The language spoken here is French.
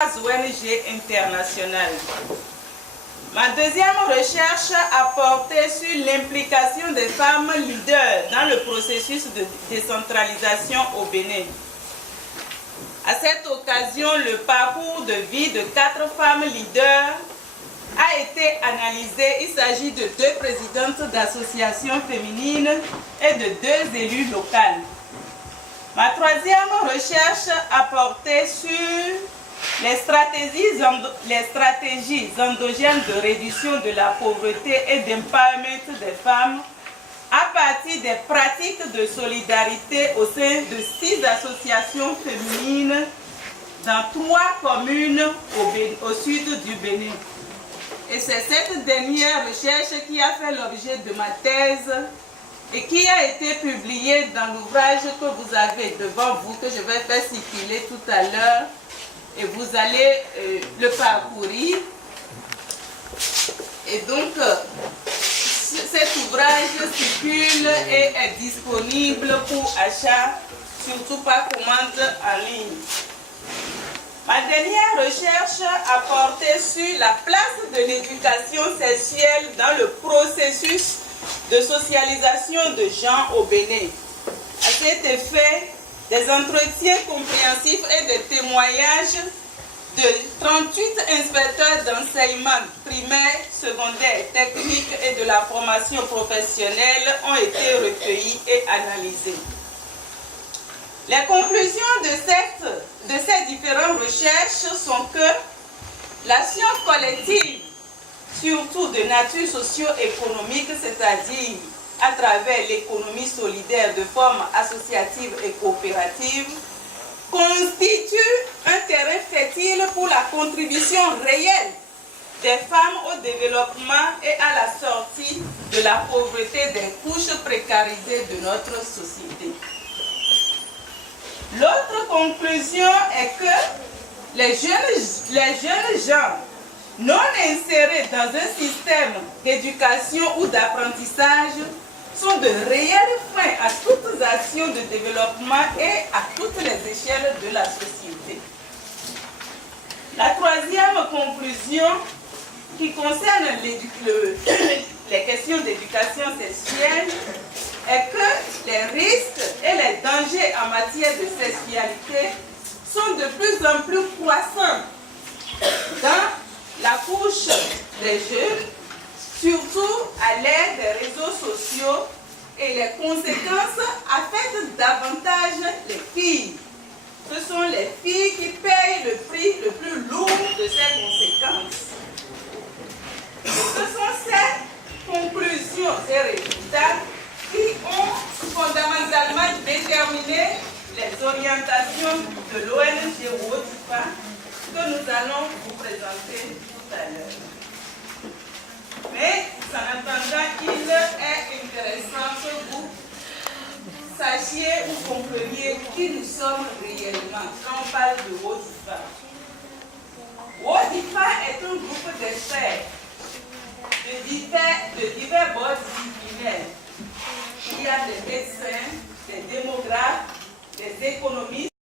ONG internationales. Ma deuxième recherche a porté sur l'implication des femmes leaders dans le processus de décentralisation au Bénin. À cette occasion, le parcours de vie de 4 femmes leaders a été analysé. Il s'agit de 2 présidentes d'associations féminines et de 2 élus locales. Ma troisième recherche a porté sur les stratégies endogènes de réduction de la pauvreté et d'empowerment des femmes à partir des pratiques de solidarité au sein de 6 associations féminines dans 3 communes au sud du Bénin. Et c'est cette dernière recherche qui a fait l'objet de ma thèse et qui a été publiée dans l'ouvrage que vous avez devant vous, que je vais faire circuler tout à l'heure. Et vous allez le parcourir. Et donc, cet ouvrage circule et est disponible pour achat, surtout par commande en ligne. Ma dernière recherche a porté sur la place de l'éducation sexuelle dans le processus de socialisation de gens au Bénin. À cet effet, des entretiens compréhensifs et des témoignages de 38 inspecteurs d'enseignement primaire, secondaire, technique et de la formation professionnelle ont été recueillis et analysés. Les conclusions de ces différentes recherches sont que l'action collective, surtout de nature socio-économique, c'est-à-dire à travers l'économie solidaire de forme associative et coopérative, constitue un terrain fertile pour la contribution réelle des femmes au développement et à la sortie de la pauvreté des couches précarisées de notre société. L'autre conclusion est que les jeunes gens non insérés dans un système d'éducation ou d'apprentissage sont de réels freins à toutes les actions de développement et à toutes les échelles de la société. La troisième conclusion, qui concerne les questions d'éducation sexuelle, est que les risques et les dangers en matière de sexualité sont de plus en plus croissants dans la couche des jeunes, surtout à l'ère des réseaux sociaux, et les conséquences affectent davantage les filles. Ce sont les filles qui payent le prix le plus lourd de ces conséquences. Et ce sont ces conclusions et résultats qui ont fondamentalement déterminé les orientations de l'ONG WODIFA que nous allons vous présenter tout à l'heure. Mais, en attendant, il est intéressant que vous sachiez ou compreniez qui nous sommes réellement quand on parle de WODIFA. WODIFA est un groupe d'experts de divers bords disciplinaires. Il y a des médecins, des démographes, des économistes,